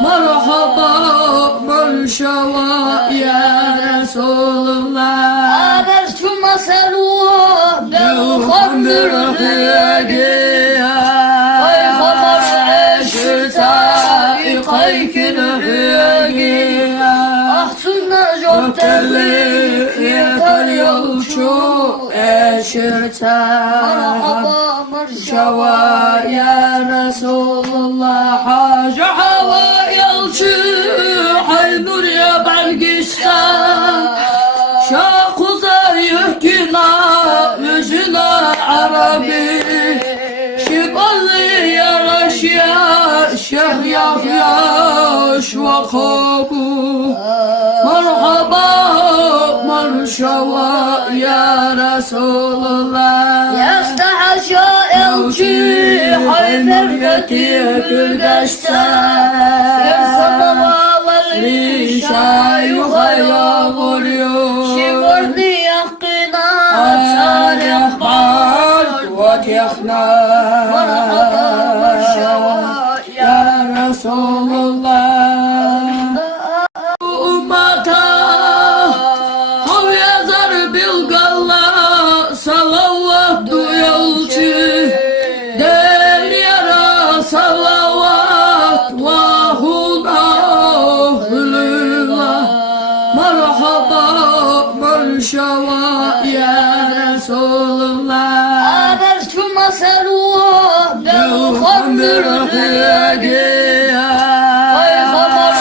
مرحبا مرشوى يا رسول الله أبرت مسلوه بالخمر رقيقيا خبر عشرتاي قيكن رقيقيا أحسن جبتلي يقر يلشو عشرتاي مرحبا مرشوى شوا يا رسول الله حاج حوا يلشو حينور يا برقشتان شاقوزا يهكنا وجنا عربي شبالي يا رشيا شهر يخياش وخوبو مرحبا مرشوى يا رسول الله يستحشى elçi Hayber يتيك القشتان يرسم bağlar ريشا يخيا غريو شبرني يقنا تاريخ بعد وتيخنا مرحبا مرشوى يا رسول الله أمتا هو يزر بالقلا صلوات يلشي دل يرى صلوات الله لله مرحبا مرشوى يا رسول الله أبرت مسلوه بالخمر رقيقيا خبر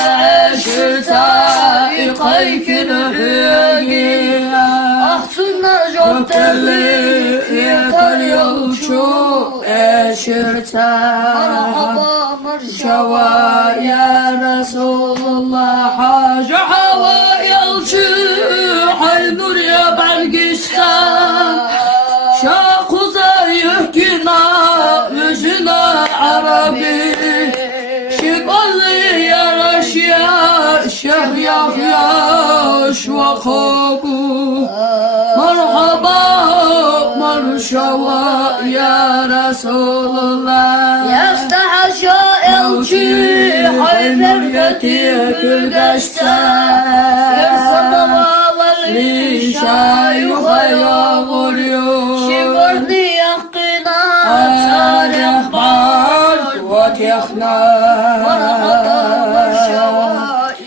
عشرتاي قيكن رقيقيا أحسن جبتلي يقر يلشو عشرتاي مرحبا مرشوى شوا يا رسول الله حاج حوا يلشو حينور يا برقشتان شاقوزا يهكنا وجنا عربي شبالي يا رشيا شهر يخياش وخوبو مرحبا مرشوى يا رسول الله يستحشى elçi Hayber يتيك القشتان يرسم bağlar ريشا يخيا غريو شبرني يقنا تاريخ بعد وتيخنا مرحبا مرشوى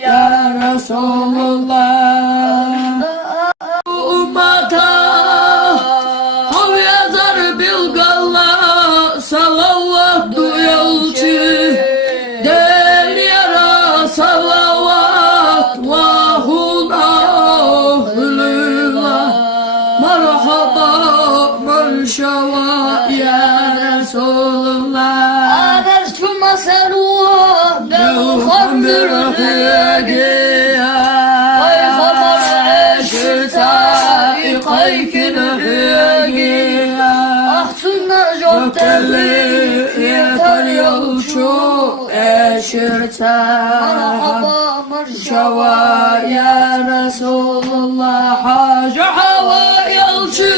يا رسول الله أمتا هو يزر بالقلا صلوات يلشي دل يرى صلوات الله لله مرحبا مرشوى يا رسول الله أبرت مسلوه بالخمر رقيقيا خبر عشرتاي قيكن رقيقيا أحسن جبتلي يقر يلشو عشرتاي مرحبا مرشوى شوا يا رسول الله حاج حوا يلشو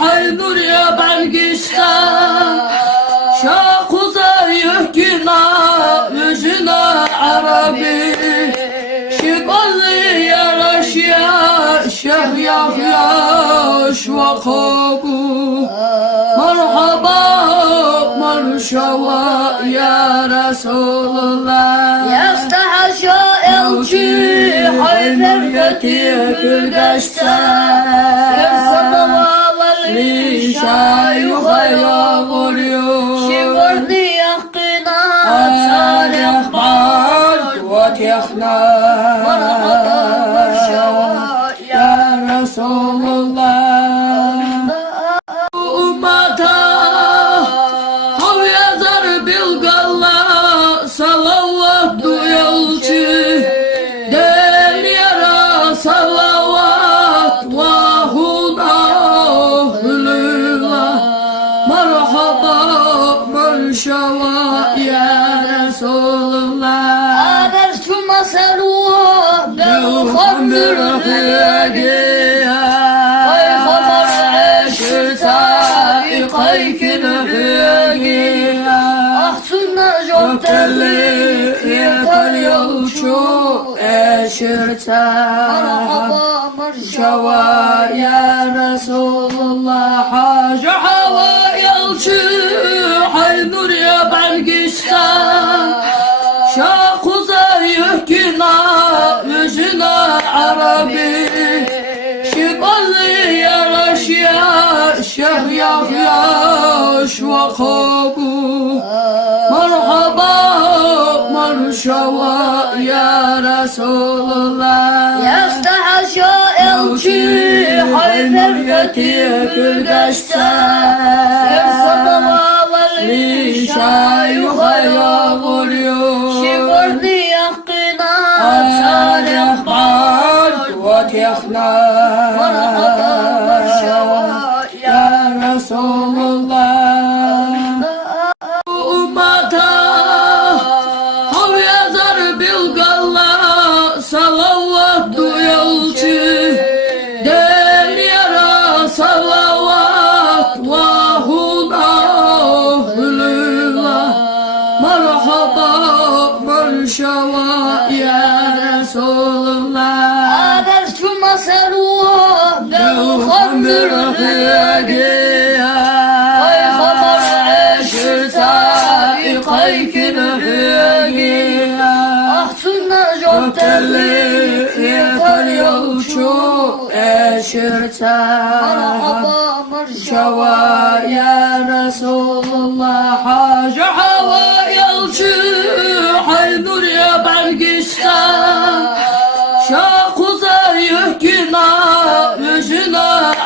حينور يا برقشتان شاقوزا يهكنا وجنا عربي شبالي يا رشيا شهر يخياش وخوبو مرحبا مرشوى يا رسول الله يستحشى elçi Hayber يتيك القشتان يرسم bağlar ريشا يخيا غريو شبرني يقنا تاريخ بعد وتيخنا مرحبا مرشوى يا رسول الله أمتا هو يزر بالقلا صلوات يلشي دل يرى صلوات الله لله مرحبا مرشوى يا رسول الله أبرت مسلوه بالخمر رقيقيا خبر عشرتاي قيكن رقيقيا أحسن جبتلي yeter yolcu eşirte Merhaba Şava ya Resulullah Hacı Hava yolcu Haynur ya Belgistan Şah Kuzey Yüküna Yüzüne Arabi Şibalı yaraş ya Şeyh Yahyaş ve Kabu Merhaba Marşava ya Resulullah Yestahaşa elçi Hayber Yetik Güdeşten Sırsadavalar Şayuhaya vuruyor Şivardi yakına Tarih var ve teknar Merhaba Marşava Ya Resulullah Ummata Hav yazar bilgalla Salavat duyulcu Del yara salavat Vahulahulullah Merhaba Marşava Ya Resulullah Adertu masalullah Belhamdır hüyegiya Ay khatar Şirta İkaykir hüyegiya Ahsunna jobdeli Yeter yolcu eşirte Merhaba marşava Şava ya Resulullah Hacı Hava yolcu Haynur ya Belgistan Şah Kuzey Yüküna Yüzüne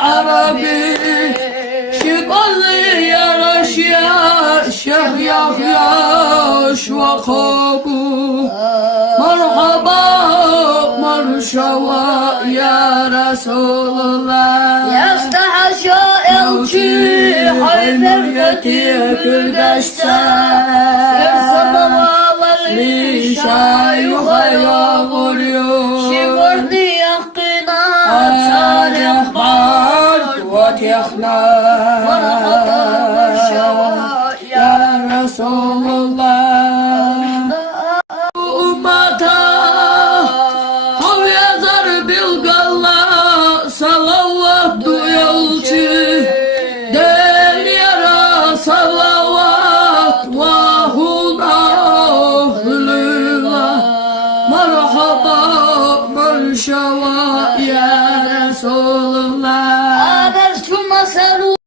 Arabi Şibalı yaraş ya Şeyh Yahyaş ve Kabu Merhaba Marşava ya Resulullah Yestahaşa elçi Hayber Yetik Güdeşten Sırsadavalar Şayuhaya vuruyor Şivardi yakına Tarih var ve teknar Merhaba Marşava Ya Resulullah Ummata Hav yazar bilgalla Salavat duyulcu Del yara salavat Vahulahulullah Merhaba Marşava Ya Resulullah